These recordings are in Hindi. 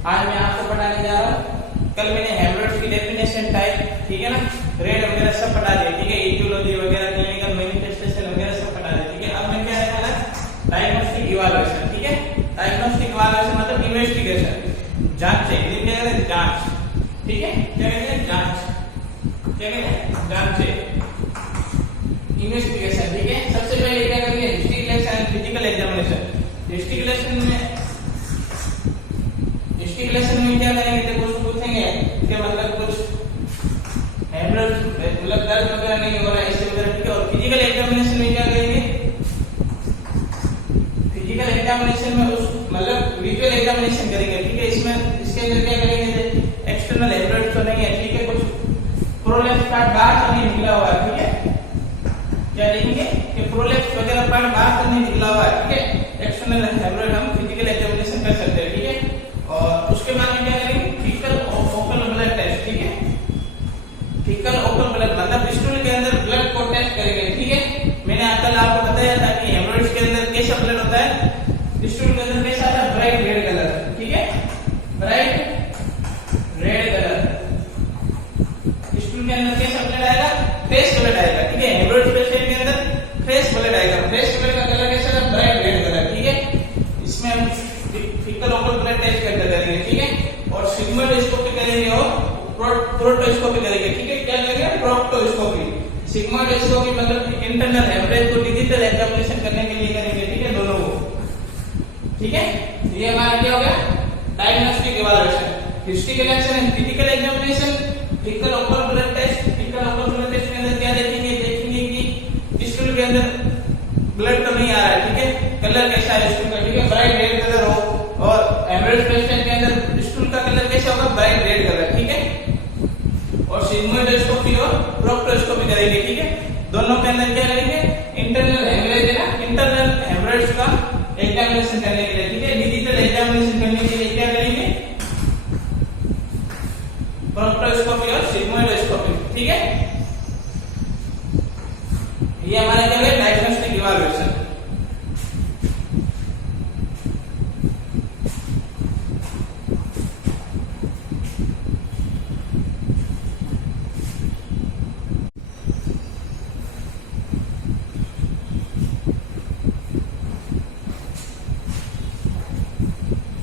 आज मैं आपको पढ़ाने जा रहा हूँ। कल मैंने हेमरोइड्स की डेफिनेशन, टाइप, ठीक है ना, रेड वगैरह सब पढ़ा दिया, ठीक है, इटियोलॉजी वगैरह, क्लिनिकल मैनिफेस्टेशन वगैरह सब पढ़ा दिया, ठीक है। अब मैं क्या रहने वाला, डायग्नोस्टिक इवैल्यूएशन, ठीक है। डायग्नोस्टिक इवैल्यूएशन मतलब इन्वेस्टिगेशन, जांच है, ये क्या कहते हैं, जांच, ठीक है, क्या कहते हैं, जांच, क्या कहते हैं, जांच है, इन्वेस्टिगेशन, ठीक है। सबसे पहले क्या करेंगे, हिस्टिकुलेशन एंड फिजिकल एग्जामिनेशन। हिस्टिकुलेशन में क्या करेंगे, देखो उसको पूछेंगे कि मतलब कुछ हेमरेज मतलब दर्द वगैरह नहीं हो रहा है इससे वगैरह, ठीक है। और फिजिकल एग्जामिनेशन में क्या करेंगे, फिजिकल एग्जामिनेशन में उस मतलब विजुअल एग्जामिनेशन करेंगे, ठीक है। इसमें इसके अंदर क्या करेंगे, एक्सटर्नल हेमरेज तो नहीं है, ठीक है, कुछ प्रोलेप्स पार्ट बाहर से नहीं निकला हुआ है, ठीक है। क्या देखेंगे कि प्रोलेप्स वगैरह पार्ट बाहर से नहीं निकला हुआ है, ठीक है। एक्सटर्नल हेमरेज हम फिजिकल एग्जामिनेशन कर सकते हैं, ठीक है। और उसके बाद में क्या करेंगे, फीकल ओकल ब्लड टेस्ट, ठीक है। फीकल ओकल ब्लड मतलब स्टूल के अंदर ब्लड को टेस्ट करेंगे, ठीक है। मैंने कल आपको बताया था कि हेमरेज के अंदर कैसा ब्लड होता है, स्टूल के अंदर कैसा आता है, ब्राइट रेड कलर, ठीक है, ब्राइट रेड कलर। स्टूल के अंदर कैसा ब्लड आएगा, फ्रेश ब्लड आएगा, ठीक है। हेमरेज पेशेंट के अंदर फ्रेश ब्लड आएगा, फ्रेश ब्लड का कलर कैसा है, ब्राइट रेड कलर, ठीक है। इसमें हम फीकल ओकल ब्लड टेस्ट करते करेंगे, ठीक है। और सिग्मोइडोस्कोपी करेंगे और प्रोक्टोस्कोपी करेंगे, ठीक है। क्या करेंगे, प्रोक्टोस्कोपी। सिग्मोइडोस्कोपी मतलब इंटरनल हेमरेज को डिजिटल एग्जामिनेशन करने के लिए करेंगे, ठीक है, दोनों को, ठीक है। ये हमारा क्या हो गया, डायग्नोस्टिक इवैल्यूएशन। हिस्टिकुलेशन and physical examination, faecal occult blood test. Faecal occult blood test के अंदर क्या देखेंगे, देखेंगे कि स्टूल के अंदर ब्लड तो नहीं आ रहा है, ठीक है, कलर कैसा है स्टूल का, ठीक है, ब्राइट रेड कलर हो। और हेमरेज पेशेंट के अंदर स्टूल का कलर कैसा होगा, ब्राइट रेड कलर, ठीक है। और सिग्मोइडोस्कोपी और प्रोक्टोस्कोपी करेंगे, ठीक है। दोनों के अंदर क्या करेंगे, इंटरनल हेमरेज है ना, इंटरनल हेमरेज का एग्जामिनेशन करने के लिए, ठीक है। डिजिटल एग्जामिनेशन करने के लिए क्या करेंगे, प्रोक्टोस्कोपी और सिग्मोइडोस्कोपी, ठीक है। ये हमारा क्या है, डायग्नोस्टिक इवैल्यूएशन।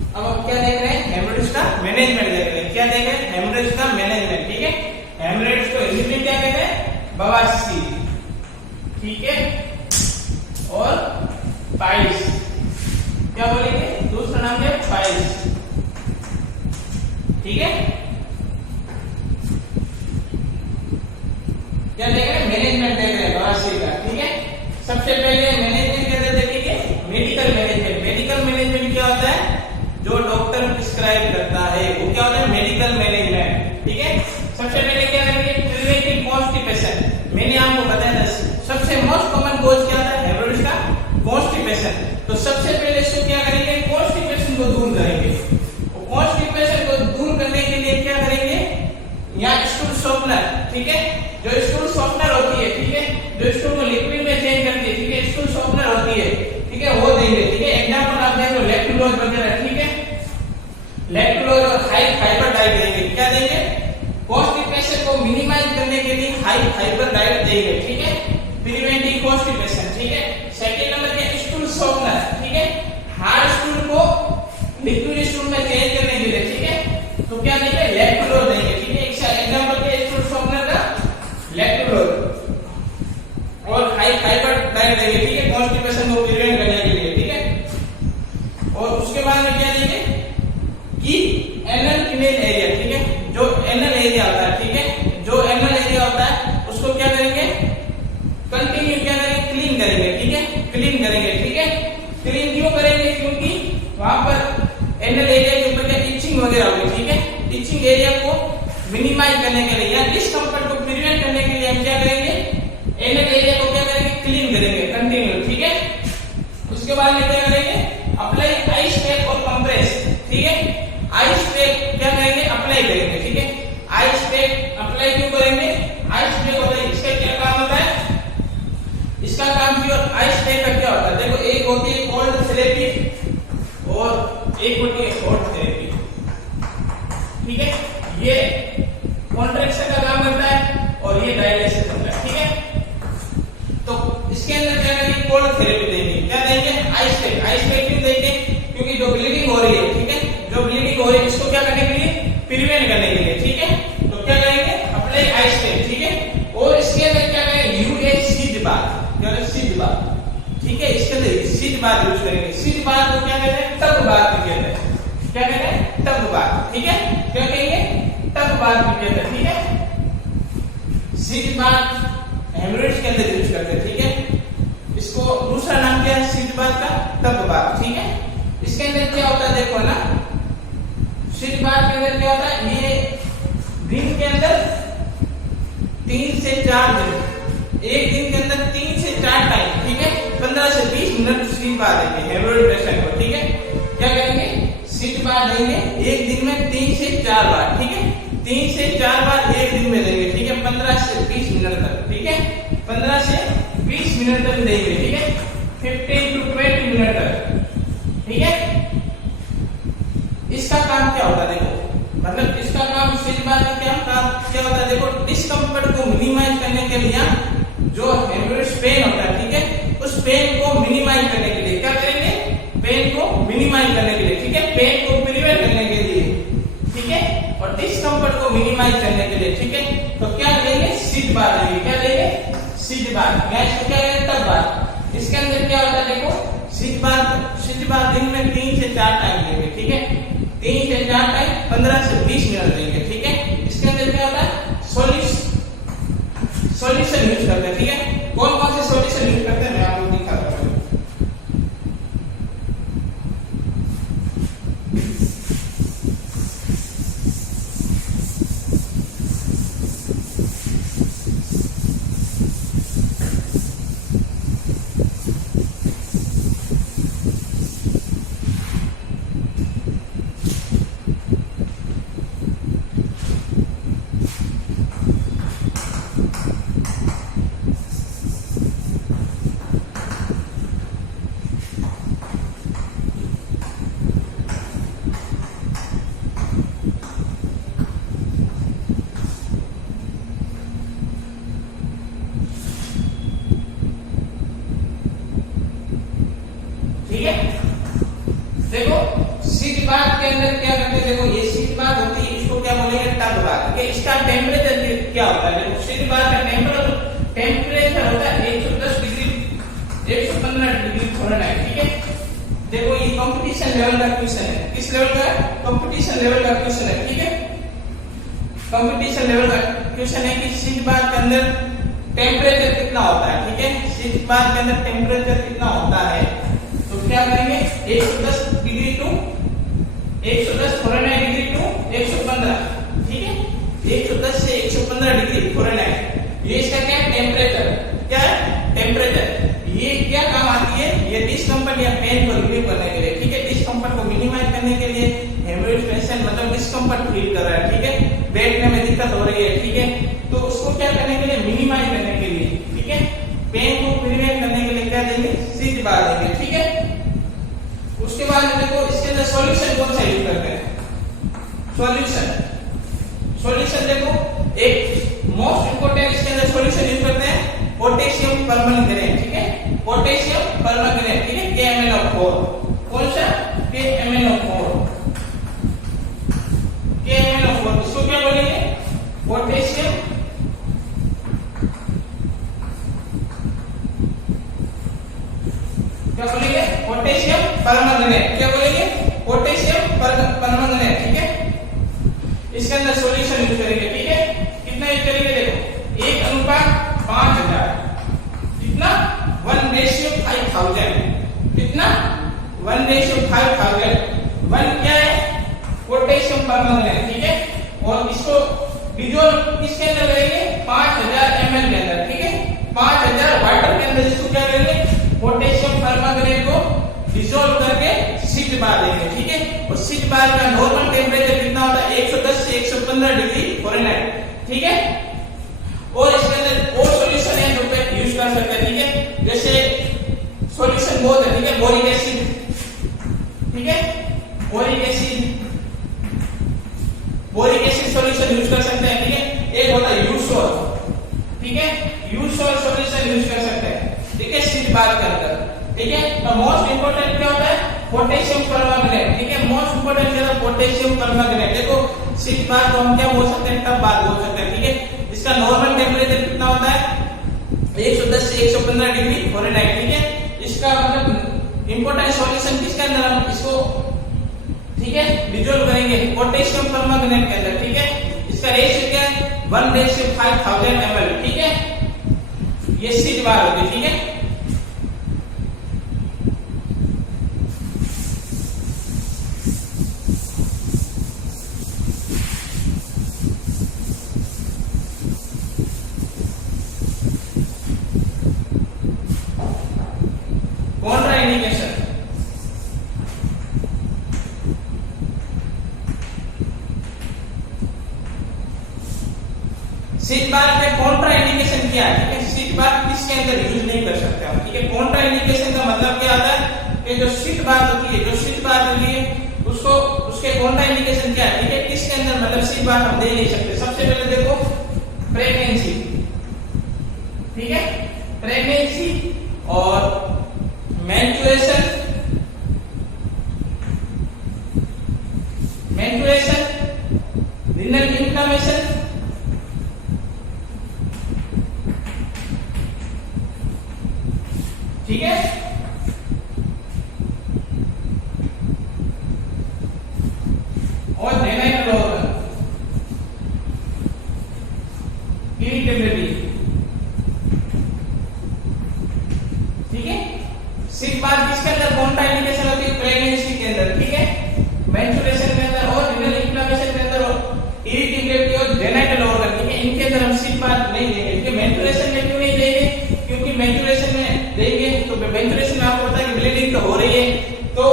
अब हम क्या देख रहे हैं, हेमरेज का मैनेजमेंट देख रहे हैं। क्या देख रहे हैं, हेमरेज का मैनेजमेंट, ठीक है। हेमरेज को हिंदी में क्या कहते हैं, बवासीर, ठीक है। और पाइल्स, क्या बोलेंगे, दूसरा नाम क्या है, पाइल्स, ठीक है। क्या देख रहे हैं, मैनेजमेंट देख रहे हैं बवासीर का, ठीक है। सबसे पहले मैनेजमेंट क्या देखेंगे, मेडिकल मैनेजमेंट। मेडिकल मैनेजमेंट क्या होता है, जो डॉक्टर प्रिस्क्राइब करता है वो क्या होता है, मेडिकल मैनेजमेंट, ठीक है। सबसे पहले क्या करेंगे, प्रिवेंटिव कॉन्स्टिपेशन। मैंने आपको बताया था सबसे मोस्ट कॉमन कॉज क्या होता है हेमरेज का, कॉन्स्टिपेशन। तो सबसे पहले इसको क्या करेंगे, कॉन्स्टिपेशन को दूर करेंगे। कॉन्स्टिपेशन को दूर करने के लिए क्या करेंगे, यहाँ स्टूल सॉफ्टनर, ठीक है, जो स्टूल सॉफ्टनर होती है, ठीक है, जो स्टूल को लिक्विड में चेंज करती है, ठीक है, स्टूल सॉफ्टनर होती है, ठीक है, वो देंगे, ठीक है। एग्जांपल आप देख लो, लैक्टुलोज वगैरह, ठीक है, लैक्टुलोज और हाई फाइबर डाइट देंगे। क्या देंगे, कॉन्स्टिपेशन को मिनिमाइज करने के लिए हाई फाइबर डाइट देंगे, ठीक है, प्रिवेंटिंग कॉन्स्टिपेशन, ठीक है। सेकंड नंबर क्या, स्टूल सॉफ्टनर, ठीक है, हार्ड स्टूल को लिक्विड स्टूल में चेंज करने के लिए, ठीक है, तो क्या देंगे, लैक्टुलोज देंगे, ठीक है। एग्जांपल क्या, स्टूल सॉफ्टनर का लैक्टुलोज और हाई फाइबर डाइट देंगे, ठीक है, कॉन्स्टिपेशन को प्रिवेंट करने के लिए, ठीक है। और उसके बाद में क्या देंगे कि एनल फिनेल एरिया, ठीक है, जो एनल एरिया होता है, ठीक है, जो एनल एरिया होता है उसको क्या करेंगे, कंटिन्यू क्या करेंगे, क्लीन करेंगे, ठीक है, क्लीन करेंगे, ठीक है। क्लीन क्यों करेंगे, क्योंकि वहां पर एनल एरिया के ऊपर क्या इचिंग वगैरह होगी, ठीक है। इचिंग एरिया को मिनिमाइज करने के लिए या डिस्कम्फर्ट को प्रिवेंट करने के लिए हम क्या करेंगे, एनल एरिया को क्या करेंगे, क्लीन करेंगे कंटिन्यू, ठीक है। उसके बाद में क्या करेंगे, अप्लाई आइस पैक और कंप्रेस, ठीक है। आइस पैक क्या करेंगे, अप्लाई करेंगे, ठीक है। आइस पैक अप्लाई क्यों करेंगे, आइस पैक होता है, इसका क्या काम होता है, इसका काम भी, और आइस पैक का क्या होता है, देखो एक होती है कोल्ड थेरेपी और एक होती है हॉट थेरेपी, ये कॉन्ट्रैक्शन का काम करता है और ये डायलेशन करता है, ठीक है। तो इसके अंदर क्या करेंगे, कोल्ड थेरेपी देंगे। क्या देंगे, आइस पैक। आइस पैक क्यों देंगे, क्योंकि जो ब्लीडिंग हो रही है, ठीक है, जो ब्लीडिंग हो रही है इसको क्या करने के लिए, प्रिवेंट करने के लिए, ठीक है। तो क्या करेंगे, अप्लाई आइस पैक, ठीक है। और इसके अंदर क्या करेंगे, यूएच सीज बाथ, क्या करेंगे, सीज बाथ, ठीक है। इसके अंदर सीज बाथ यूज करेंगे। सीज बाथ को क्या कहते हैं, टब बाथ भी कहते हैं। क्या कहते हैं, टब बाथ, ठीक है। क्या कहेंगे, टब बाथ भी कहते हैं, ठीक है। सीज बाथ हेमोरेज के अंदर यूज करते हैं, ठीक है। इसको दूसरा नाम क्या है, सीज बाथ का, टब बाथ, ठीक है। इसके अंदर क्या होता है, देखो ना, सीज बाथ के अंदर क्या होता है, ये दिन के अंदर 3 से 4 दिन, एक दिन के अंदर 3 से 4 टाइम, ठीक है, 15 से 20 मिनट सीट बार देंगे हेमोरेज पेशेंट को, ठीक है। क्या करेंगे, सीट बार देंगे एक दिन में 3 से 4 बार, ठीक है। 3 से 4 बार एक दिन में देंगे, ठीक है, 15 से 20 मिनट तक, ठीक है। 15 से 20 मिनट तक देंगे, ठीक है, 15 to 20 मिनट तक, ठीक है। इसका काम क्या होता है, देखो, मतलब इसका काम सीट बार का क्या होता है, देखो, डिस्कम्फर्ट को मिनिमाइज करने के लिए, जो हेमोरेज पेन होता है, ठीक है, उस पेन को मिनिमाइज करने के लिए क्या करेंगे, पेन को मिनिमाइज करने के लिए, ठीक है, पेन को प्रिवेंट करने के लिए, ठीक है, और डिस्कम्फर्ट को मिनिमाइज करने के लिए, ठीक है। तो क्या देंगे, सीट बार देंगे। क्या देंगे, सीट बार, या इसको क्या कहेंगे, टब बार। इसके अंदर क्या होता है, देखो, सीट बार दिन में 3 से 4 टाइम देंगे, ठीक है, 3 से 4 टाइम 15 से 20 मिनट देंगे, ठीक है। इसके अंदर क्या होता है, सॉल्यूशन यूज करते हैं, ठीक है। कौन कौन से सॉल्यूशन यूज करते हैं मैं आपको दिखाता हूं। देखो, सीट बाथ के अंदर क्या करते हैं, देखो, ये सीट बाथ होती है, इसको क्या बोलेंगे, टब बाथ, ठीक है। इसका टेम्परेचर क्या होता है, देखो, सीट बाथ का टेम्परेचर होता है 110 डिग्री, 115 डिग्री फ़ारेनहाइट, ठीक है। देखो, ये कंपटीशन लेवल का क्वेश्चन है, किस लेवल का, कंपटीशन लेवल का क्वेश्चन है, ठीक है। कंपटीशन लेवल का क्वेश्चन है कि सीट बाथ के अंदर टेम्परेचर कितना होता है, ठीक है। सीट बाथ के अंदर टेम्परेचर कितना होता है, तो क्या करेंगे, 110 degree to 110 fahrenheit degree to 115, ठीक है, 110 से 115 डिग्री फ़ारेनहाइट, ये इसका क्या है, टेम्परेचर, क्या है, टेम्परेचर। ये क्या काम आती है, ये डिस्कम्फर्ट या पेन को रिलीव करने के लिए, ठीक है, डिस्कम्फर्ट को मिनिमाइज करने के लिए। हेमोरेज पेशेंट मतलब डिस्कम्फर्ट फील कर रहा है, ठीक है, बैठने में दिक्कत हो रही है, ठीक है, तो उसको क्या करने के लिए, मिनिमाइज करने के लिए, ठीक है, पेन को प्रिवेंट करने के लिए क्या देंगे, सीट बार देंगे, ठीक है। उसके बाद देखो, इसके अंदर सॉल्यूशन कौन सा यूज करते हैं, सॉल्यूशन देखो, एक मोस्ट इंपोर्टेंट इसके अंदर सॉल्यूशन यूज करते हैं पोटेशियम परमंगनेट, ठीक है, पोटेशियम परमंगनेट, ठीक है, KMnO4। कौन सा, KMnO4, इसको क्या बोलेंगे, पोटेशियम क्या बोलेंगे, पोटेशियम परमंगनेट, क्या बोलेंगे, पोटेशियम परमंगनेट, ठीक है। इसके अंदर सॉल्यूशन यूज करेंगे, ठीक है, कितना यूज करेंगे, देखो, 1:5000, कितना, 1:5000, कितना, 1:5000, 1 क्या है, पोटेशियम परमंगनेट, ठीक है। और इसको डिसॉल्व किसके अंदर करेंगे, 5000 ml के अंदर, ठीक है, 5000 वाटर के अंदर इसको क्या करेंगे, पोटेशियम परमंगनेट को डिसॉल्व करके सीट बार देंगे, ठीक है। और सीट बार का नॉर्मल टेम्परेचर कितना होता है, 110 से 115 डिग्री फ़ारेनहाइट, ठीक है। और इसके अंदर और सॉल्यूशन है जो पे यूज कर सकते हैं, ठीक है, जैसे सॉल्यूशन बहुत है, ठीक है, बोरिक एसिड, ठीक है, बोरिक एसिड सॉल्यूशन और मोस्ट इंपोर्टेंट क्या होता है, पोटेशियम परमैंगनेट, ठीक है। मोस्ट इंपोर्टेंट क्या है, पोटेशियम परमैंगनेट। देखो शीट बार को हम क्या बोल सकते हैं, टफ बार बोल सकते हैं, ठीक है। इसका नॉर्मल टेम्परेचर कितना होता है, 110 से 115 डिग्री फ़ारेनहाइट, ठीक है। इसका मतलब इंपोर्टेंट सॉल्यूशन किसके अंदर, हम इसको ठीक है डिसॉल्व करेंगे पोटेशियम परमैंगनेट के अंदर, ठीक है। इसका रेशियो क्या है, 1:5000 ml, ठीक है। ये शीट बार होती है, ठीक है। कॉन्ट्राइंडिकेशन, शीट बार के कॉन्ट्राइंडिकेशन क्या है, ठीक है। शीट बार किसके अंदर यूज नहीं कर सकते हम, ठीक है। कॉन्ट्राइंडिकेशन का मतलब क्या आता है कि जो शीट बार होती है, जो शीट बार होती है उसको उसके कॉन्ट्राइंडिकेशन क्या है, ठीक है। किसके अंदर मतलब शीट बार हम दे नहीं सकते। सबसे पहले देखो प्रेगनेंसी, ठीक है, प्रेगनेंसी और मेंस्ट्रुएशन, रीनल इन्फ्लेमेशन, ठीक है। और जेनेटिक ऑर्गन, इरिटेबिलिटी, ठीक है। शीट बार किसके अंदर कॉन्ट्राइंडिकेशन होती है, प्रेगनेंसी के अंदर, ठीक है, मेंस्ट्रुएशन के अंदर और रीनल इन्फ्लेमेशन के अंदर और इरिटेबिलिटी और जेनेटिक ऑर्गन, ठीक है। इनके अंदर हम शीट बार नहीं देंगे, ठीक है। मेंस्ट्रुएशन में क्यों नहीं देंगे, क्योंकि मेंस्ट्रुएशन में देंगे तो मेंस्ट्रुएशन में आपको पता है कि ब्लीडिंग तो हो रही है, तो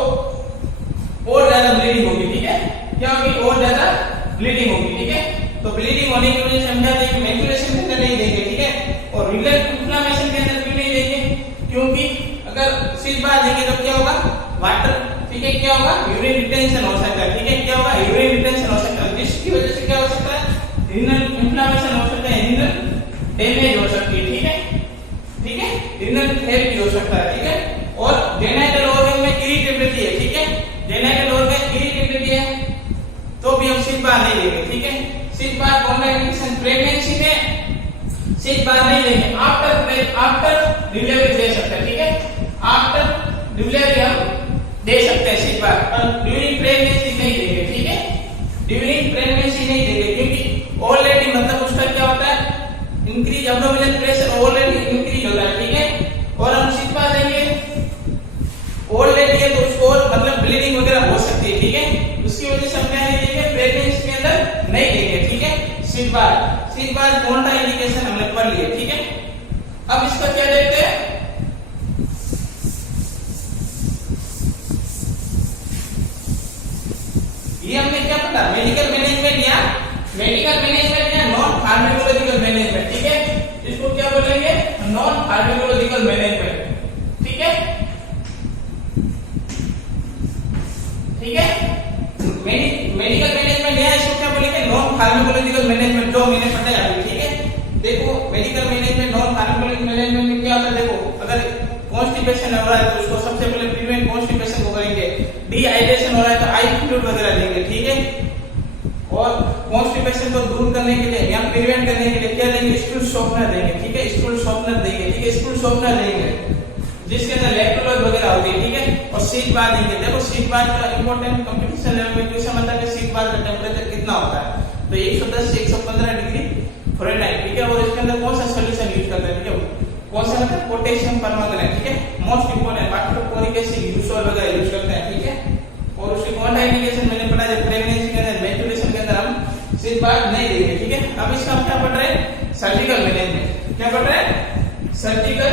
और ज्यादा ब्लीडिंग होगी, ठीक है। क्या होगी, और ज्यादा ब्लीडिंग होगी, ठीक है। तो ब्लीडिंग होने की वजह से हम क्या देंगे, मेंस्ट्रुएशन के अंदर नहीं देंगे, ठीक है। और रीनल इन्फ्लेमेशन के अंदर क्यों नहीं देंगे, क्योंकि अगर शीट बार देंगे तो क्या होगा, वाटर, ठीक है, क्या होगा, यूरिन रिटेंशन हो सकता है, ठीक है। क्या होगा, यूरिन रिटेंशन हो सकता है, जिसकी वजह से क्या हो सकता है, रीनल इन्फ्लेमेशन हो सकता है, रीनल डैमेज हो सकती है, ठीक है, ठीक है, रीनल फेल भी हो सकता है, ठीक है। और जेनेटिक ऑर्गन में इरिटेबिलिटी है, ठीक है, जेनेटिक ऑर्गन इरिटेबिलिटी है तो भी हम शीट बार नहीं लेंगे, ठीक है। शीट बार कॉन्ट्राइंडिकेशन, प्रेगनेंसी में शीट बार नहीं लेंगे, आफ्टर डिलीवरी दे सकते हैं, ठीक है। आफ्टर डिलीवरी हम दे सकते हैं शीट बार, और ड्यूरिंग प्रेगनेंसी नहीं देंगे, ठीक है। ड्यूरिंग प्रेगनेंसी नहीं देंगे क्योंकि ऑलरेडी मतलब उसका क्या होता है, increase abdominal pressure already increase हो रहा है, ठीक है। और हम शीट बार देंगे ऑलरेडी है तो उसको मतलब ब्लीडिंग वगैरह हो सकती है, ठीक है। उसकी वजह से हम क्या नहीं देंगे, प्रेगनेंसी के अंदर नहीं देंगे, ठीक है। शीट बार कॉन्ट्राइंडिकेशन हमने पढ़ लिए, ठीक है। अब इसका क्या देखते हैं, ये हमने क्या पढ़ा, मेडिकल मैनेजमेंट या नॉन फार्माकोलॉजिकल मैनेजमेंट, ठीक है। इसको क्या बोलेंगे, नॉन फार्माकोलॉजिकल मैनेजमेंट, ठीक है, ठीक है। मेडिकल मैनेजमेंट या इसको क्या बोलेंगे, नॉन फार्माकोलॉजिकल मैनेजमेंट, जो मैंने पढ़ा अभी, ठीक है। देखो medical management, non pharmacological management में क्या होता है, देखो अगर कॉन्स्टिपेशन हो रहा है तो उसको सबसे पहले प्रिवेंट कॉन्स्टिपेशन को करेंगे, डिहाइड्रेशन हो रहा है तो आई फ्लूइड वगैरह देंगे, ठीक है। और कॉन्स्टिपेशन को दूर करने के लिए या प्रिवेंट करने के लिए क्या देंगे, स्टूल शॉर्पनर देंगे, ठीक है, स्टूल शॉर्पनर देंगे, ठीक है, स्टूल शॉर्पनर देंगे जिसके अंदर इलेक्ट्रोलाइट वगैरह होती है, ठीक है। और शीट बार देंगे, देखो शीट बार का इंपॉर्टेंट कंपटीशन लेवल में क्वेश्चन आता है कि शीट बार का टेंपरेचर कितना होता है, तो 110 से 115 डिग्री फ़ारेनहाइट, ठीक है। और इसके अंदर कौन सा सॉल्यूशन यूज करते हैं, ठीक है, कौन सा होता है, पोटेशियम परमैंगनेट, ठीक है। मोस्ट इंपोर्टेंट, बाकी तो बोरिक एसिड, यूसोल वगैरह यूज करते हैं, ठीक है। और उसके कॉन्ट्राइंडिकेशन मैंने पढ़ा है, प्रेगनेंसी के अंदर, मेंस्ट्रुएशन के अंदर हम शीट बार नहीं देंगे, ठीक है। अब इसका हम क्या पढ़ रहे हैं, सर्जिकल मैनेजमेंट, क्या पढ़ रहे हैं, सर्जिकल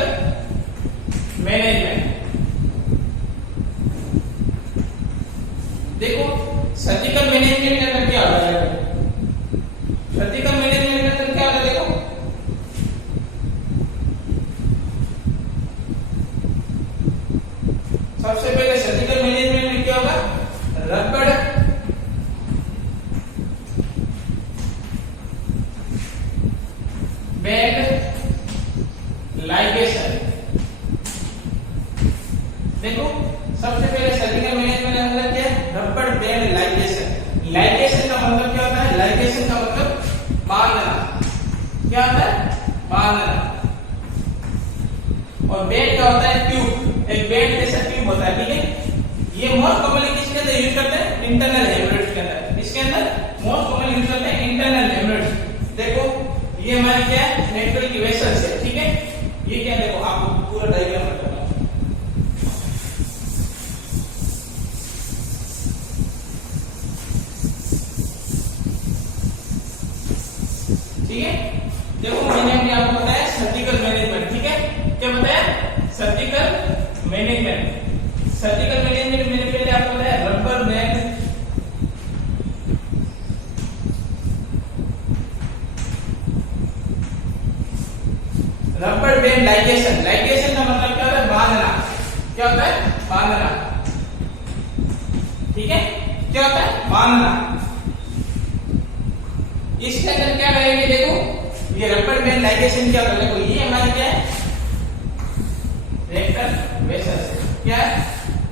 मैनेजमेंट। देखो सर्जिकल मैनेजमेंट के अंदर क्या होता है, सर्जिकल मैनेजमेंट के अंदर क्या होता है, देखो सबसे पहले सर्जिकल मैनेजमेंट में क्या होगा, रबड़, बैंड, लाइगेशन, देखो सबसे पहले सर्जिकल मैनेजमेंट का मतलब क्या है, रबड़ बैंड लाइगेशन। लाइगेशन का मतलब क्या होता है, लाइगेशन का मतलब बांधना। क्या होता है, बांधना। और बैंड का होता है ट्यूब, एक बैंड जैसा ट्यूब होता है, ठीक है। ये मोस्ट कॉमनली किसके अंदर यूज करते हैं, इंटरनल हेमरेज के अंदर। इसके अंदर मोस्ट कॉमनली यूज करते हैं इंटरनल हेमरेज। देखो ये हमारी क्या है, नेट्रल की वेसल्स है, ठीक है। ये क्या, देखो आपको पूरा डायग्राम बताऊंगा, ठीक है। देखो मैंने आपको बताया सर्जिकल मैनेजमेंट, ठीक है। क्या बताया, सर्जिकल मैनेजमेंट। सर्जिकल मैनेजमेंट मैंने पहले आपको बताया rubber band, rubber band ligation. Ligation का मतलब क्या होता है, बांधना। क्या होता है, बांधना, ठीक है। क्या होता है, बांधना। इसके अंदर क्या करेंगे, देखो ये रबर बैंड लाइगेशन क्या होता है, देखो ये हमारी क्या है, रेक्टल वेसल्स। क्या है,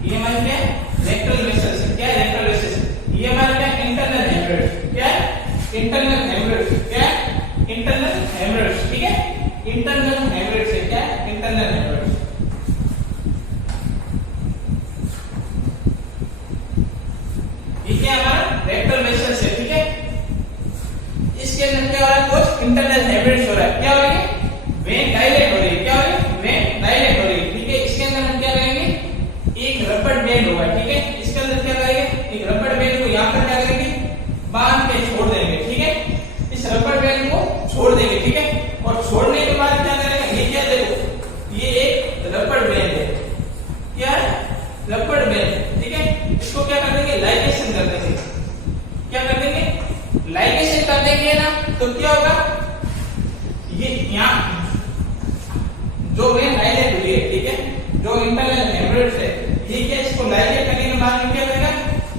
ये हमारी क्या है, रेक्टल वेसल्स। क्या है, रेक्टल वेसल्स। ये हमारा क्या है, इंटरनल हेमरेज। क्या है, इंटरनल हेमरेज। क्या है, इंटरनल हेमरेज, ठीक है। इंटरनल हेमरेज है, क्या है, इंटरनल हेमरेज। ये क्या हमारा रेक्टल वेसल्स है, ठीक है। इसके अंदर क्या हो रहा है, कुछ इंटरनल हेमरेज हो रहा है। क्या हो रही है, वेन डायलेट हो रही है। क्या हो रही है, वेन डायलेट हो रही है, ठीक है। इसके अंदर हम क्या करेंगे, एक रबड़ बैंड होगा, ठीक है। इसके अंदर क्या करेंगे, एक रबड़ बैंड को यहां पर क्या करेंगे, बांध के छोड़ देंगे, ठीक है। इस रबड़ बैंड को छोड़ देंगे, ठीक है। और छोड़ने के बाद क्या करेंगे, ये क्या, देखो ये एक रबड़ बैंड है। क्या है, रबड़ बैंड, ठीक है। इसको क्या कर देंगे, लाइगेशन कर देंगे। क्या कर देंगे, लाइगेशन कर देंगे ना, तो क्या होगा, ये यहाँ जो वेन डायलेट हुई है, ठीक है, जो इंटरनल हेमरेज है, ये क्या, इसको लाइगेट करने के बाद में क्या करेगा,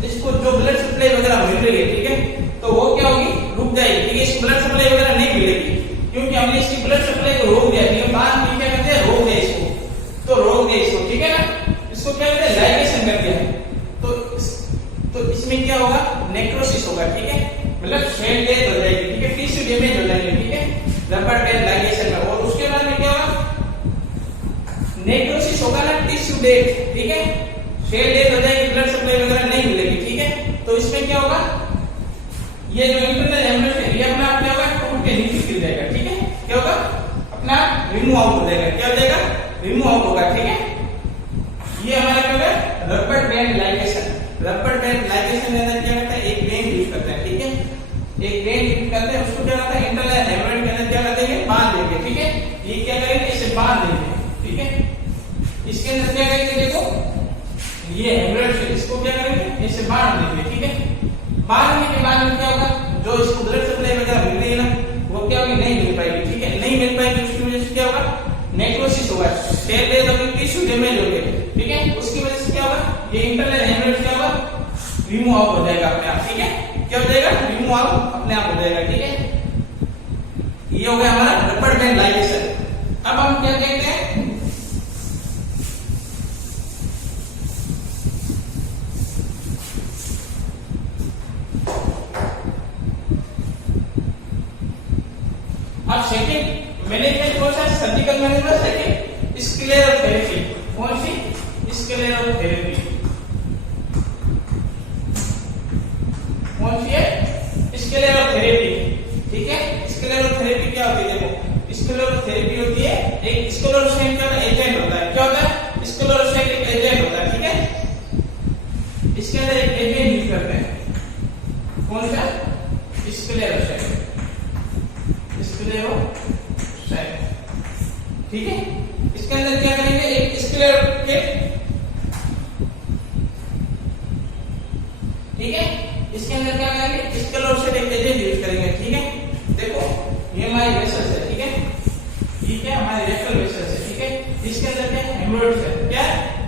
इसको जो ब्लड सप्लाई वगैरह मिल रही है, ठीक है, तो वो क्या होगी, रुक जाएगी, ठीक है। इसको ब्लड सप्लाई वगैरह नहीं मिलेगी क्योंकि हमने इसकी ब्लड सप्लाई को रोक दिया, ठीक है। बाद में क्या करते हैं, रोक दे इसको, तो रोक दे इसको, ठीक है ना। इसको क्या करते हैं, लाइगेशन कर दिया, तो इसमें क्या होगा, नेक्रोसिस होगा, ठीक है। मतलब सेल डेथ हो जाएगी, ठीक है, टिश्यू डैमेज हो जाएंगे, ठीक है, रबड़ बैंड लाइगेशन में। और उसके बाद में क्या होगा, नेक्रोसिस होगा ना, टिश्यू डेथ, ठीक है। सेल डेथ हो जाएगी, ब्लड सप्लाई वगैरह नहीं मिलेगी, ठीक है। तो इसमें क्या होगा, ये जो इंटरनल हेमरेज है, ये अपना क्या होगा, टूट के नीचे गिर जाएगा, ठीक है। क्या होगा, अपना रिमूव आउट हो जाएगा। क्या हो जाएगा, रिमूव आउट होगा, ठीक है। ये हमारा क्या होगा, रबड़ बैंड लाइगेशन। रबड़ बैंड लाइगेशन के अंदर क्या करता है, एक बैंड यूज करते हैं, ठीक है। एक बैंड यूज करते हैं, उसको क्या करता है, इंटरनल हेमरेज के अंदर क्या कर देंगे, बांध देंगे, ठीक है। ये क्या करेंगे, इसे बांध देंगे, ठीक है। इसके अंदर क्या करेंगे, देखो ये हेमरेज है, इसको क्या करेंगे, इसे बांध देंगे, ठीक है। बांधने के बाद में क्या होगा, जो इसको ब्लड सप्लाई वगैरह मिल रही है ना, वो क्या होगी, नहीं मिल पाएगी, ठीक है। नहीं मिल पाएगी, उसकी वजह से क्या होगा, नेक्रोसिस होगा, सेल डेथ होगी, टिश्यू डैमेज हो गए, ठीक है। उसकी वजह से क्या होगा, ये इंटरनल हेमरेज क्या होगा, रिमूव आउट हो जाएगा अपने आप, ठीक है। क्या हो जाएगा, रिमूव आउट अपने आप हो जाएगा, ठीक है। ये हो गया हमारा रबड़ बैंड लाइगेशन। अब हम क्या देखते हैं, अब सेकंड मैनेजमेंट कौन सा, सर्जिकल मैनेजमेंट। सेकंड स्क्लेरोथेरेपी, कौन सी, स्क्लेरोथेरेपी। कौन सी है, स्क्लेरोथेरेपी, ठीक है। स्क्लेरोथेरेपी क्या होती है, देखो स्क्लेरोथेरेपी होती है, एक स्क्लेरोसाइट का एजेंट होता है। क्या होता है, स्क्लेरोसाइट एक एजेंट होता है, ठीक है। इसके अंदर एक एजेंट यूज करते हैं, कौन सा, स्क्लेरोसाइट, ठीक है। इसके अंदर क्या करेंगे, एक स्क्लेरोकेट, ठीक है। इसके अंदर क्या करेंगे, स्क्लेरोसाइट एक एजेंट यूज करेंगे, ठीक है। देखो ये हमारी वेसल्स है, ठीक है। ये क्या हमारी रेक्टल वेसल्स है, ठीक है। इसके अंदर क्या हेमरेज है, क्या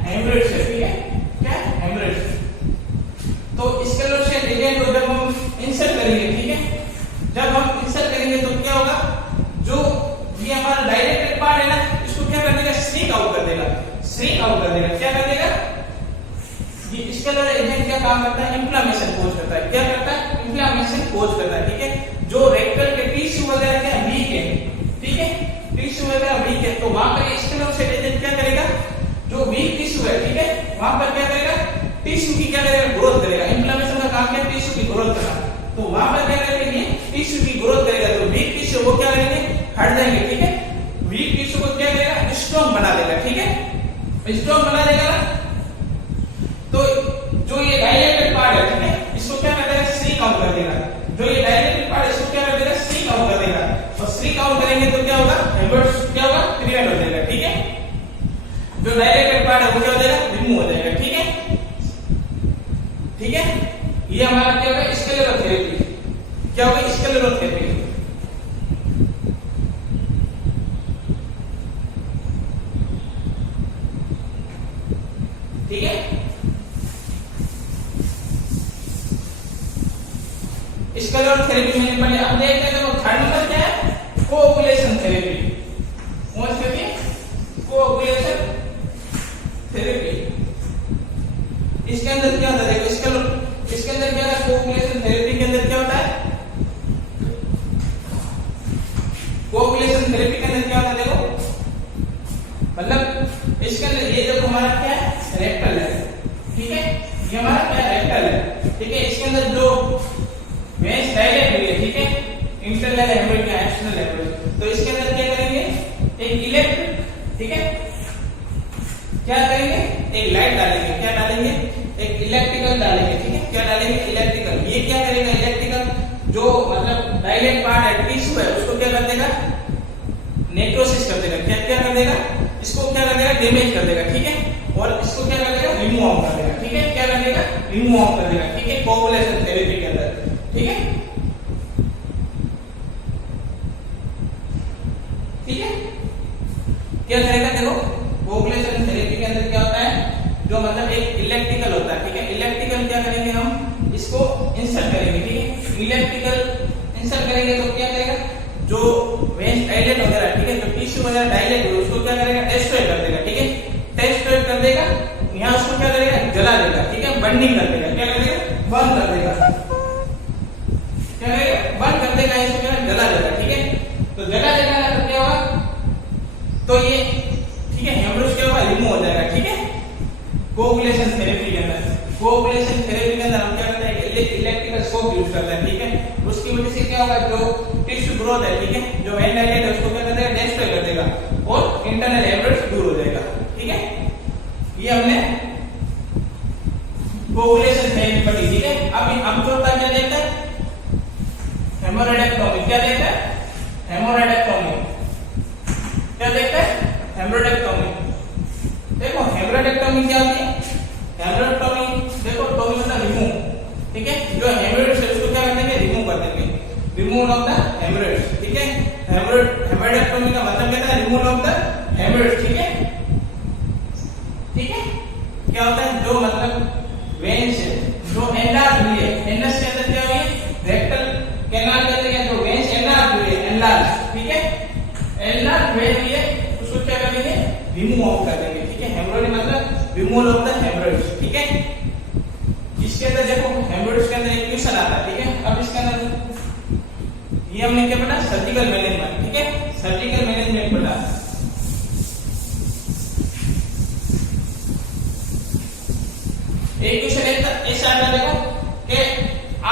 हेमरेज है, ठीक है, क्या हेमरेज। तो स्क्लेरोसाइट एजेंट को जब हम इंसर्ट करेंगे, ठीक है, जब हम इंसर्ट करेंगे तो क्या होगा, जो ये हमारा डायरेक्टेड पार्ट है ना, इसको क्या कर देगा, स्नीक आउट कर देगा। श्रिंक आउट कर देगा। क्या कर देगा? ये इसके अंदर एजेंट क्या काम करता है? इन्फ्लेमेशन कोज करता है। क्या करता है? इन्फ्लेमेशन कोज करता है। ठीक है, जो रेक्टल के टिश्यू वगैरह क्या वीक है, ठीक है, टिश्यू वगैरह वीक है, तो वहां पर स्टेनोसाइट एजेंट क्या करेगा? जो वीक टिश्यू है, ठीक है, वहां पर क्या करेगा? टिश्यू की क्या करेगा? ग्रोथ करेगा। इन्फ्लेमेशन का काम क्या है? टिश्यू की ग्रोथ करना। तो वहां पर क्या करेंगे? टिश्यू की ग्रोथ करेगा, तो वीक टिश्यू वो क्या करेंगे? हट जाएंगे। ठीक है, वीक टिश्यू को क्या करेगा? स्ट्रॉन्ग बना देगा। ठीक है, स्ट्रॉन्ग बना देगा ना, तो जो ये डायलेटेड पार्ट है, ठीक है, इसको क्या कर देगा? श्रिंक आउट कर देगा। जो ये डायलेटेड पार्ट है इसको क्या कर देगा? श्रिंक आउट कर देगा। और श्रिंक आउट करेंगे तो क्या होगा? हेमरेज क्या होगा? प्रिवेंट हो जाएगा। ठीक है, जो डायलेटेड पार्ट है वो क्या हो जाएगा? रिमूव हो जाएगा। ठीक है, ठीक है, ये हमारा क्या होगा? स्क्लेरोथेरेपी। क्या होगा? स्क्लेरोथेरेपी। ठीक है, स्क्लेरोथेरेपी मैंने पढ़ी। अब देखते हैं देखो थर्ड नंबर क्या है? कोअगुलेशन थेरेपी। कौन सी होती है? कोअगुलेशन थेरेपी। इसके अंदर क्या होता है? देखो इसके अंदर क्या है? कोअगुलेशन थेरेपी के अंदर क्या होता है? कोअगुलेशन थेरेपी के अंदर क्या होता है? देखो मतलब इसके अंदर ये देखो हमारा क्या है? रेक्टल है। ठीक है, ये हमारा क्या है? रेक्टल है। ठीक है, इसके अंदर जो वेंस डायलेट हुई है, ठीक है, इंटरनल हेमरेज या एक्सटर्नल हेमरेज, तो इसके अंदर क्या करेंगे? एक इलेक्ट्रिक, ठीक है, क्या करेंगे? एक लाइट डालेंगे। क्या डालेंगे? एक इलेक्ट्रिकल डालेंगे। ठीक है, क्या डालेंगे? इलेक्ट्रिकल। ये क्या करेगा? इलेक्ट्रिकल जो मतलब डायलेट पार्ट है, टिश्यू है, उसको क्या कर देगा? नेक्रोसिस कर देगा। क्या क्या कर देगा? इसको क्या कर देगा? डैमेज कर देगा। ठीक है, और इसको क्या कर देगा? रिमूव आउट कर देगा। ठीक है, क्या कर देगा? रिमूव आउट कर देगा। ठीक है, कोअगुलेशन थेरेपी के अंदर। ठीक है, ठीक है, क्या करेगा? देखो कोअगुलेशन थेरेपी के अंदर क्या होता है? जो मतलब एक इलेक्ट्रिकल होता है। ठीक है, इलेक्ट्रिकल क्या करेंगे? हम इसको इंसर्ट करेंगे। ठीक है, इलेक्ट्रिकल इंसर्ट करेंगे तो क्या करेगा? जो वेंस डायलेट वगैरह, ठीक है, जो टिश्यू वगैरह डायलेट हो उसको क्या करेगा? टेस्टोएड कर देगा। ठीक है, टेस्टोएड कर देगा। यहाँ उसको क्या करेगा? जला देगा। ठीक है, बर्निंग कर देगा। क्या करेगा? बर्न कर देगा। क्या करेगा? बर्न कर देगा, इसको क्या जला देगा। ठीक है, तो जला देगा ना तो क्या होगा? तो ये ठीक है, हेमरेज क्या होगा? रिमूव हो जाएगा। ठीक है, कोअगुलेशन थेरेपी के अंदर, कोअगुलेशन थेरेपी के अंदर हम क्या करते हैं? इलेक्ट्रिकल स्कोप यूज करते हैं। ठीक है, उसकी वजह से क्या होगा? जो टिश्यू ग्रोथ है, ठीक है, जो वेन डायलेट है उसको क्या कर देगा? डिस्ट्रॉय कर देगा और इंटरनल हेमरेज दूर हो जाएगा। ठीक है, ये हमने कोअगुलेशन थेरेपी पढ़ी। ठीक है, अब हम चौथा क्या देखते हैं? हेमोरेक्टोमी। क्या देखते हैं? हेमोरेक्टोमी। क्या देखते हैं? हेमोरेक्टोमी। देखो हेमोरेक्टोमी क्या होती है? हेमोरेक्टोमी देखो, टोमी मतलब रिमूव। ठीक है, जो हेमरेज है उसको क्या कर देंगे? रिमूव कर देंगे। Remove of the hemorrhage. ठीक है, हेमोरेक्टोमी का मतलब क्या है? Remove of the hemorrhage. ठीक है, ठीक है, क्या होता है? जो मतलब वेंस है जो एनलार्ज हुई है, एनस के अंदर क्या हुई है? रेक्टल कैनाल के अंदर जो वेंस एनलार्ज हुई है, एनलार्ज, ठीक है, एनलार्ज वेन हुई है, उसको क्या करेंगे? रिमूव आउट कर देंगे। ठीक है, हेमरेज मतलब रिमूवल ऑफ द हेमरेज। ठीक है, इसके अंदर देखो हेमरेज के अंदर एक क्वेश्चन आता है। ठीक है, अब इसके अंदर ये हमने क्या पढ़ा? Surgical management. ठीक है, सर्जिकल मैनेजमेंट पढ़ा। एक क्वेश्चन ऐसा आता है देखो कि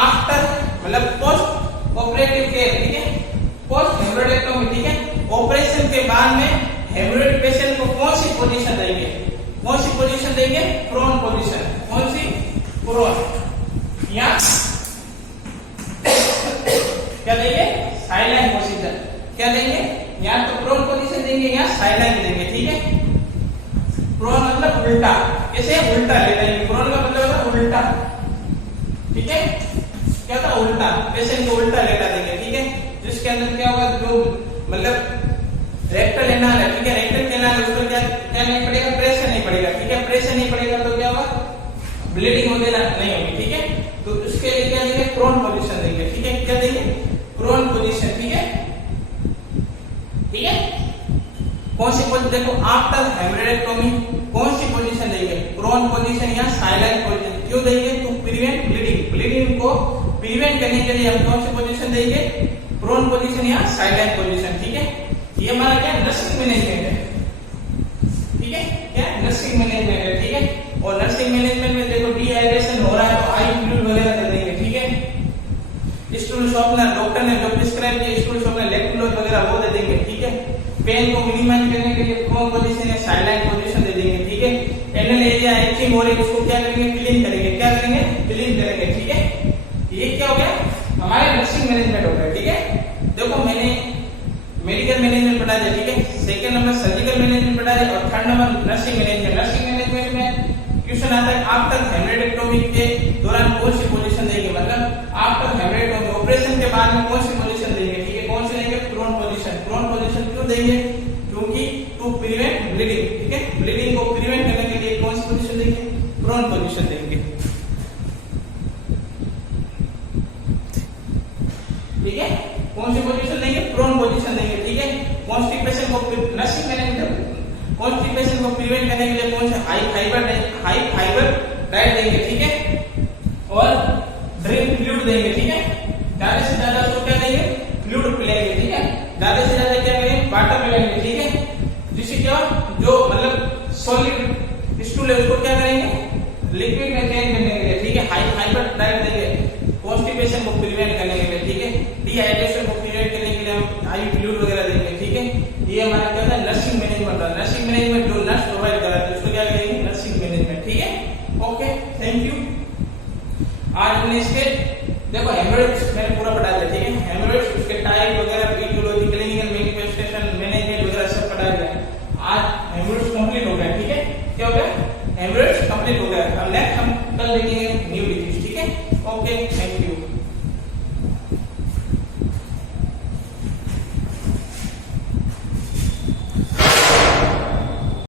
आफ्टर मतलब पोस्ट ऑपरेटिव केयर, ठीक है, पोस्ट हेमरेक्टोमी, ठीक है, ऑपरेशन के बाद में हेमरेज पेशेंट को कौन सी पोजीशन देंगे? कौन सी पोजीशन देंगे? Prone position. कौन सी? प्रोन। या क्या देंगे? साइलाइन पोजीशन। क्या देंगे? या तो प्रोन पोजीशन देंगे या साइलाइन देंगे। ठीक है, प्रोन मतलब उल्टा, कैसे? उल्टा लेटा है। प्रोन का मतलब होता है उल्टा। ठीक है, क्या था? उल्टा, पेशेंट को उल्टा लेटा देंगे। ठीक है, जिसके अंदर क्या होगा? जो मतलब रेक्टल कैनाल है, ठीक है, रेक्टल कैनाल उसको क्या क्या नहीं पड़ेगा? प्रेशर नहीं पड़ेगा। ठीक है, प्रेशर नहीं पड़ेगा तो क्या होगा? ब्लीडिंग वगैरह नहीं होगी। ठीक है, तो उसके लिए क्या देंगे? प्रोन पोजीशन देंगे। ठीक है, क्या देंगे? Prone position. ठीक है, ठीक है, कौन सी पोजीशन, देखो आफ्टर हेमरेक्टोमी कौन सी पोजीशन देंगे, प्रोन पोजीशन या साइलेंट पोजीशन। क्यों देंगे, टू प्रिवेंट ब्लीडिंग, ब्लीडिंग को प्रिवेंट करने के लिए हम कौन सी पोजीशन देंगे, प्रोन पोजीशन या साइलेंट पोजीशन। ठीक है, ये हमारा क्या नर्सिंग मैनेजमेंट है। ठीक है, क्या नर्सिंग मैनेजमेंट है। ठीक है, और नर्सिंग मैनेजमेंट में देखो डिहाइड्रेशन हो रहा है तो आई फ्लूइड वगैरह दे देंगे। ठीक है, स्टूल शॉर्पनर डॉक्टर ने जो प्रिस्क्राइब किया स्टूल शॉर्पनर लैक्टोलोज वगैरह वो दे देंगे। ठीक है, पेन को मिनिमाइज करने के लिए प्रोन पोजीशन या साइलेंट पोजीशन दे देंगे। ठीक है, एनल एरिया इचिंग हो रही है उसको क्या करेंगे, क्लीन करेंगे। क्या करेंगे, क्लीन करेंगे। ठीक है, ये क्या हो गया, हमारे नर्सिंग मैनेजमेंट हो गया। ठीक है, देखो मैंने मेडिकल मैनेजमेंट पढ़ा दिया। ठीक है, सेकंड नंबर सर्जिकल मैनेजमेंट पढ़ा दिया और third number nursing management. Nursing management में क्वेश्चन आता है आफ्टर हेमरेक्टोमी के दौरान कौन सी पोजीशन देंगे, मतलब आफ्टर हेमरेक्टोमी ऑपरेशन के बाद में कौन सी पोजीशन देंगे। ठीक है, कौन सी देंगे, प्रोन पोजीशन। प्रोन पोजीशन क्यों देंगे, क्योंकि टू प्रिवेंट ब्लीडिंग। ठीक है, ब्लीडिंग को प्रिवेंट करने के लिए कौन सी पोजीशन देंगे, प्रोन पोजीशन देंगे। ठीक है, कौन सी पोजीशन देंगे, प्रोन पोजीशन देंगे। ठीक है, कॉन्स्टिपेशन को नर्सिंग मैनेजमेंट कॉन्स्टिपेशन को प्रिवेंट करने के लिए कौन से हाई फाइबर डाइट देंगे। ठीक है, और ड्रिंक फ्लूइड देंगे। ठीक है, ज्यादा से ज्यादा उसको क्या देंगे, फ्लूइड पिलाएंगे। ठीक है, ज्यादा से ज्यादा क्या करेंगे, वाटर पिलाएंगे। ठीक है, जिससे क्या जो मतलब सॉलिड स्टूल है उसको क्या करेंगे, लिक्विड में चेंज करने के लिए। ठीक है, हाई फाइबर डाइट देंगे कॉन्स्टिपेशन को प्रिवेंट करने के लिए। ठीक है, डिहाइड्रेशन को प्रिवेंट करने के लिए हम आई फ्लूइड वगैरह देंगे। ठीक है, ये हमारा क्या है, नर्सिंग मैनेजमेंट। नर्सिंग मैनेजमेंट जो नर्स प्रोवाइड कराते हैं उसको क्या कहेंगे, नर्सिंग मैनेजमेंट। ठीक है, ओके, थैंक यू। आज हमने इसके देखो हेमरेज मैंने पूरा पढ़ा दिया। ठीक है, हेमरेज उसके टाइप वगैरह, ईटियोलॉजी, क्लिनिकल मैनिफेस्टेशन, मैनेजमेंट वगैरह सब पढ़ा दिया। आज हेमरेज कंप्लीट हो गया। ठीक है, क्या हो गया, हेमरेज कंप्लीट हो गया। अब नेक्स्ट हम कल देखेंगे न्यू डिजीज। ठीक है, ओके, थैंक यू।